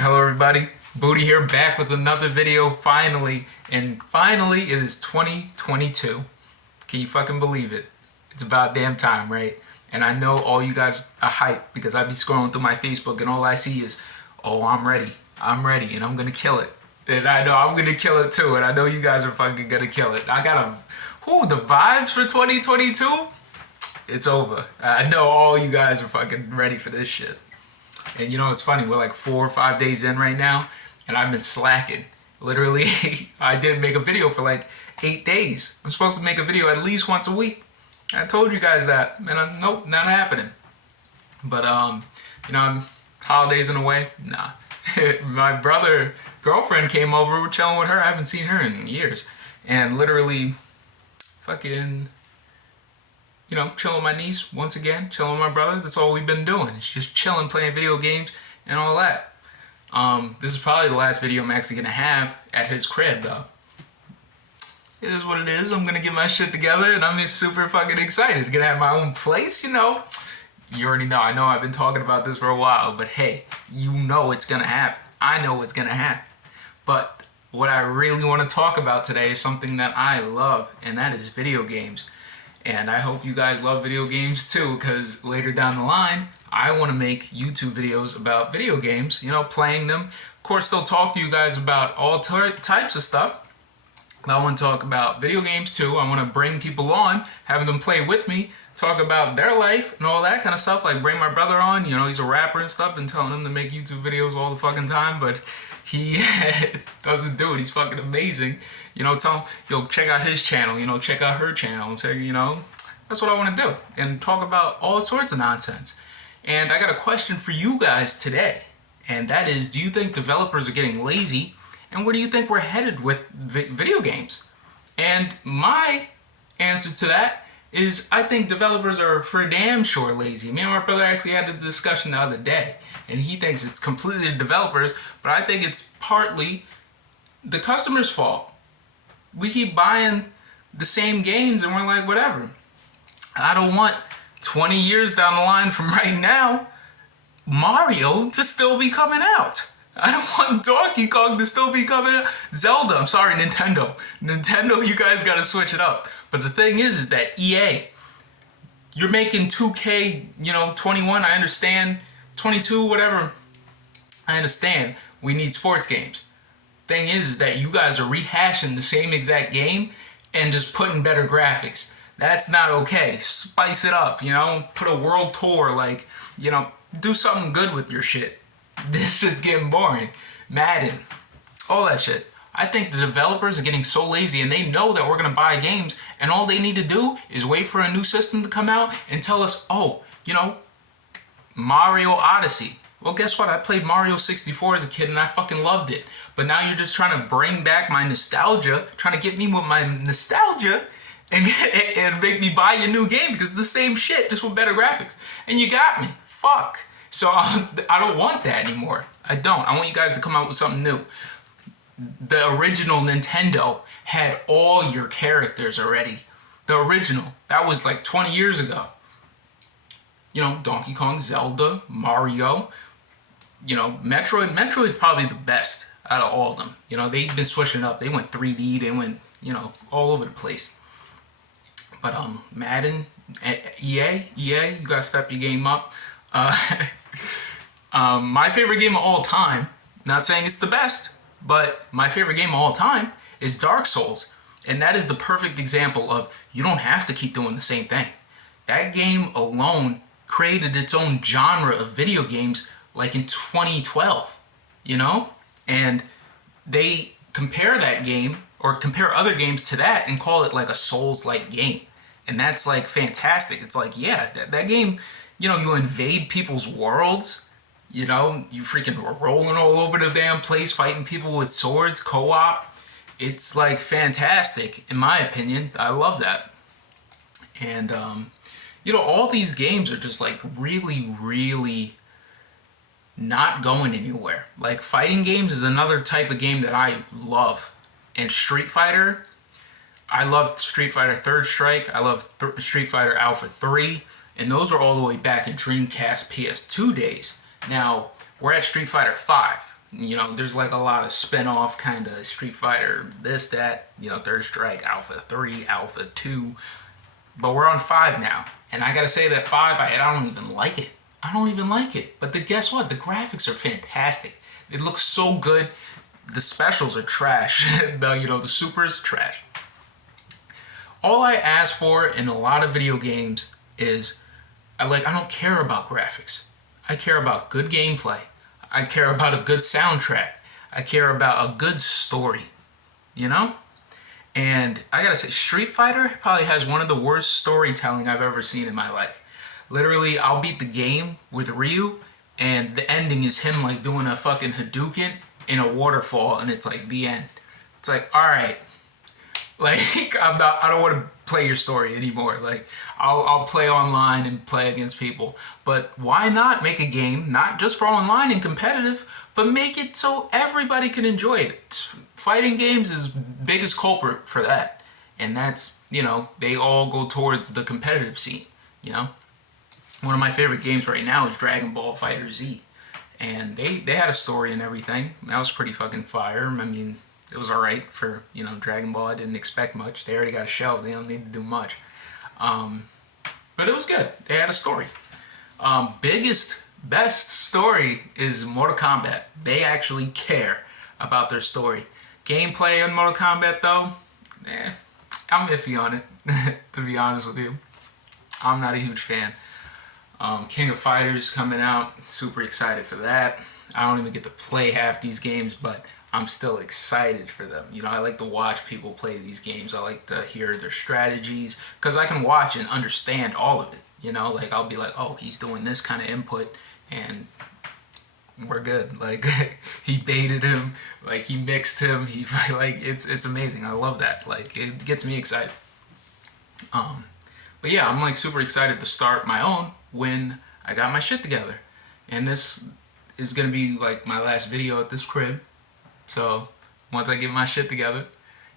Hello everybody, Booty here, back with another video finally, and finally it is 2022. Can you fucking believe it? It's about damn time, right? And I know all you guys are hyped because I be scrolling through my Facebook and all I see is, oh, I'm ready, and I'm gonna kill it. And I know I'm gonna kill it too, and I know you guys are fucking gonna kill it. I got the vibes for 2022? It's over. I know all you guys are fucking ready for this shit. And you know, it's funny, we're like 4 or 5 days in right now, and I've been slacking. Literally, I didn't make a video for like 8 days. I'm supposed to make a video at least once a week. I told you guys that, and nope, not happening. But, you know, holidays in a way, nah. My brother, girlfriend came over, we're chilling with her, I haven't seen her in years. And literally, fucking, you know, chilling with my niece once again, chilling with my brother. That's all we've been doing. It's just chilling, playing video games and all that. This is probably the last video I'm actually gonna have at his crib though. It is what it is. I'm gonna get my shit together and I'm just super fucking excited. I'm gonna have my own place, you know. You already know. I know I've been talking about this for a while, but hey, you know it's gonna happen. I know it's gonna happen. But what I really want to talk about today is something that I love, and that is video games. And I hope you guys love video games too, because later down the line, I want to make YouTube videos about video games, you know, playing them. Of course, still talk to you guys about all types of stuff. I want to talk about video games too. I want to bring people on, having them play with me, talk about their life and all that kind of stuff. Like bring my brother on, you know, he's a rapper and stuff, and telling him to make YouTube videos all the fucking time, but he doesn't do it. He's fucking amazing. You know, tell him, yo, check out his channel, you know, check out her channel, you know. That's what I want to do, and talk about all sorts of nonsense. And I got a question for you guys today, and that is, do you think developers are getting lazy, and where do you think we're headed with video games? And my answer to that is, I think developers are for damn sure lazy. Me and my brother actually had a discussion the other day, and he thinks it's completely the developers, but I think it's partly the customer's fault. We keep buying the same games and we're like, whatever. I don't want 20 years down the line from right now, Mario to still be coming out. I don't want Donkey Kong to still be coming out. Zelda, I'm sorry, Nintendo. Nintendo, you guys gotta switch it up. But the thing is that EA, you're making 2K, you know, 21, I understand, 22, whatever. I understand we need sports games. Thing is that you guys are rehashing the same exact game and just putting better graphics. That's not okay. Spice it up, you know? Put a world tour, like, you know, do something good with your shit. This shit's getting boring. Madden, all that shit. I think the developers are getting so lazy, and they know that we're gonna buy games, and all they need to do is wait for a new system to come out and tell us, oh, you know, Mario Odyssey. Well, guess what? I played Mario 64 as a kid and I fucking loved it. But now you're just trying to bring back my nostalgia, trying to get me with my nostalgia and make me buy a new game because it's the same shit, just with better graphics. And you got me. Fuck. So I don't want that anymore. I don't. I want you guys to come out with something new. The original Nintendo had all your characters already. The original. That was like 20 years ago. You know, Donkey Kong, Zelda, Mario. You know, Metroid's probably the best out of all of them. You know, they've been switching up. They went 3D, they went, you know, all over the place. But Madden, EA, you gotta step your game up. My favorite game of all time, not saying it's the best, but my favorite game of all time is Dark Souls. And that is the perfect example of you don't have to keep doing the same thing. That game alone created its own genre of video games like in 2012, you know? And they compare that game or compare other games to that and call it like a Souls-like game. And that's like fantastic. It's like, yeah, that game, you know, you invade people's worlds, you know, you freaking rolling all over the damn place, fighting people with swords, co-op. It's like fantastic, in my opinion. I love that. And, you know, all these games are just like really, really not going anywhere. Like fighting games is another type of game that I love. And Street Fighter, I love Street Fighter Third Strike. I love Street Fighter Alpha 3. And those are all the way back in Dreamcast PS2 days. Now, we're at Street Fighter 5. You know, there's like a lot of spin-off kind of Street Fighter, this, that, you know, Third Strike, Alpha 3, Alpha 2. But we're on 5 now. And I gotta say that 5, I don't even like it. I don't even like it. But guess what? The graphics are fantastic. It looks so good. The specials are trash. The supers, trash. All I ask for in a lot of video games is, I don't care about graphics. I care about good gameplay. I care about a good soundtrack. I care about a good story. You know? And I gotta say, Street Fighter probably has one of the worst storytelling I've ever seen in my life. Literally, I'll beat the game with Ryu, and the ending is him like doing a fucking Hadouken in a waterfall, and it's like the end. It's like, alright. Like, I don't want to play your story anymore. Like, I'll play online and play against people. But why not make a game, not just for online and competitive, but make it so everybody can enjoy it? Fighting games is biggest culprit for that. And that's, they all go towards the competitive scene, One of my favorite games right now is Dragon Ball FighterZ. And they had a story and everything. That was pretty fucking fire. I mean, it was alright for, Dragon Ball. I didn't expect much. They already got a show. They don't need to do much. But it was good. They had a story. Best story is Mortal Kombat. They actually care about their story. Gameplay in Mortal Kombat, though, I'm iffy on it, to be honest with you. I'm not a huge fan. King of Fighters coming out. Super excited for that. I don't even get to play half these games, but I'm still excited for them. I like to watch people play these games. I like to hear their strategies because I can watch and understand all of it. I'll be like, oh, he's doing this kind of input and we're good. Like, he baited him, like he mixed him. It's amazing. I love that. Like, it gets me excited. But yeah, I'm like super excited to start my own when I got my shit together. And this is gonna be like my last video at this crib. So once I get my shit together,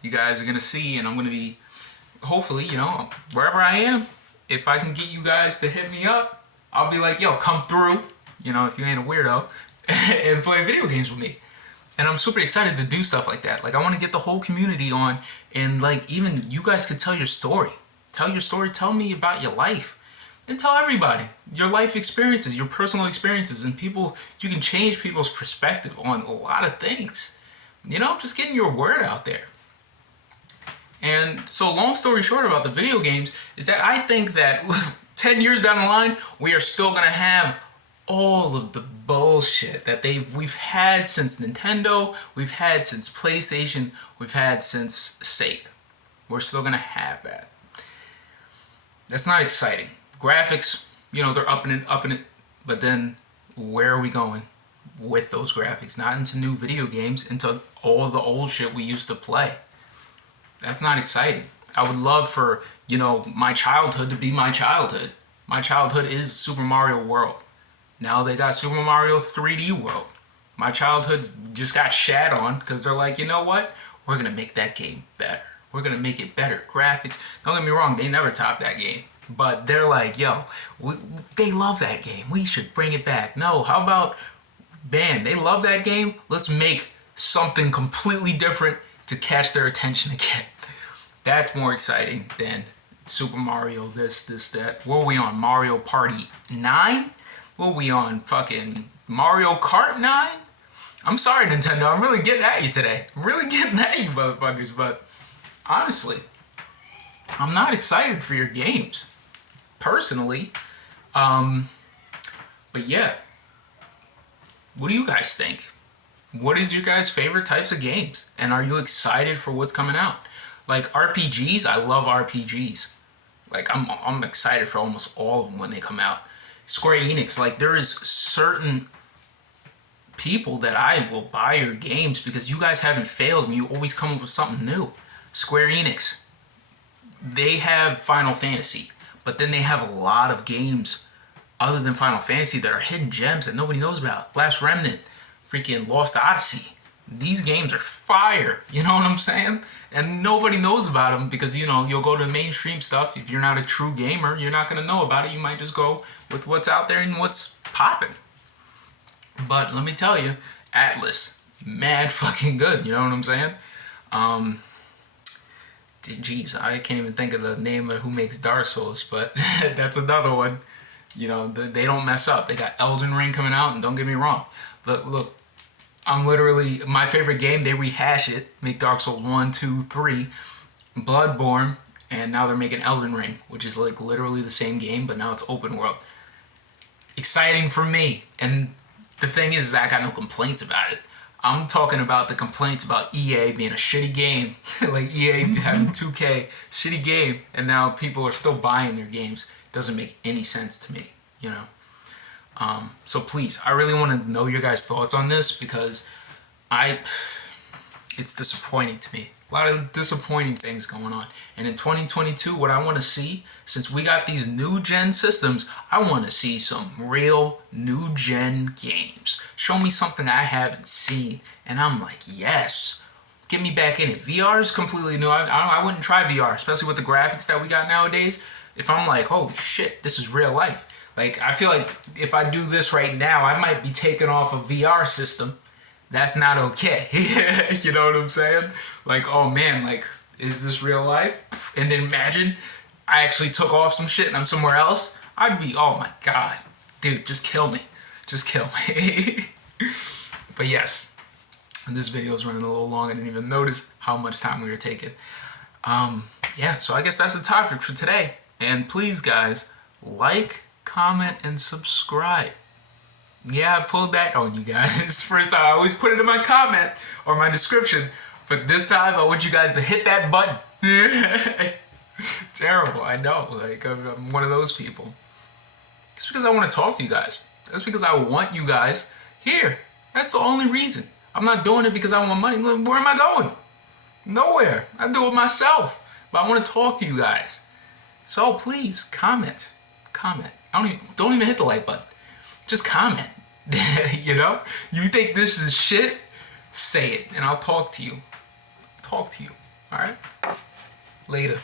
you guys are gonna see, and I'm gonna be, hopefully, wherever I am, if I can get you guys to hit me up, I'll be like, yo, come through, if you ain't a weirdo, and play video games with me. And I'm super excited to do stuff like that. Like, I want to get the whole community on, and like, even you guys could tell your story. Tell your story, tell me about your life. And tell everybody your life experiences, your personal experiences, and you can change people's perspective on a lot of things. Just getting your word out there. And so, long story short about the video games is that I think that 10 years down the line, we are still going to have all of the bullshit that we've had since Nintendo, we've had since PlayStation, we've had since Sega. We're still going to have that. That's not exciting. Graphics, they're upping it, but then where are we going with those graphics? Not into new video games, into all the old shit we used to play. That's not exciting. I would love for, my childhood to be my childhood. My childhood is Super Mario World. Now they got Super Mario 3D World. My childhood just got shat on because they're like, you know what? We're going to make that game better. We're going to make it better. Graphics. Don't get me wrong, they never topped that game. But they're like, yo, they love that game. We should bring it back. No, how about, man, they love that game. Let's make something completely different to catch their attention again. That's more exciting than Super Mario this, that. What are we on? Mario Party 9? What are we on? Fucking Mario Kart 9? I'm sorry, Nintendo. I'm really getting at you today. I'm really getting at you, motherfuckers. But honestly, I'm not excited for your games. Personally. But yeah. What do you guys think? What is your guys' favorite types of games? And are you excited for what's coming out? Like RPGs, I love RPGs. Like I'm excited for almost all of them when they come out. Square Enix, like there is certain people that I will buy your games because you guys haven't failed and you always come up with something new. Square Enix, they have Final Fantasy, but then they have a lot of games other than Final Fantasy that are hidden gems that nobody knows about. Last Remnant, freaking Lost Odyssey. These games are fire, you know what I'm saying? And nobody knows about them because, you'll go to mainstream stuff. If you're not a true gamer, you're not going to know about it. You might just go with what's out there and what's popping. But let me tell you, Atlas, mad fucking good. You know what I'm saying? Jeez, I can't even think of the name of who makes Dark Souls, but that's another one. You know, they don't mess up. They got Elden Ring coming out, and don't get me wrong. Look, I'm literally, my favorite game, they rehash it, make Dark Souls 1, 2, 3, Bloodborne, and now they're making Elden Ring, which is like literally the same game, but now it's open world. Exciting for me. And the thing is I got no complaints about it. I'm talking about the complaints about EA being a shitty game. Like EA having 2K, shitty game, and now people are still buying their games. Doesn't make any sense to me, you know. So please, I really want to know your guys' thoughts on this because it's disappointing to me. A lot of disappointing things going on. And in 2022, what I want to see, since we got these new gen systems, I want to see some real new gen games. Show me something I haven't seen. And I'm like, yes, get me back in it. VR is completely new. I wouldn't try VR, especially with the graphics that we got nowadays. If I'm like, holy shit, this is real life. Like, I feel like if I do this right now, I might be taking off a VR system. That's not okay. You know what I'm saying? Like, oh man, like, is this real life? And then imagine I actually took off some shit and I'm somewhere else. I'd be, oh my God, dude, just kill me. Just kill me. But yes, this video is running a little long. I didn't even notice how much time we were taking. Yeah, so I guess that's the topic for today. And please, guys, like, comment, and subscribe. Yeah, I pulled that on you guys. First time, I always put it in my comment or my description. But this time, I want you guys to hit that button. Terrible, I know. Like, I'm one of those people. It's because I want to talk to you guys. That's because I want you guys here. That's the only reason. I'm not doing it because I want money. Where am I going? Nowhere. I do it myself. But I want to talk to you guys. So please, comment. Comment. Don't even hit the like button. Just comment. You know? You think this is shit? Say it, and I'll talk to you. Talk to you. Alright? Later.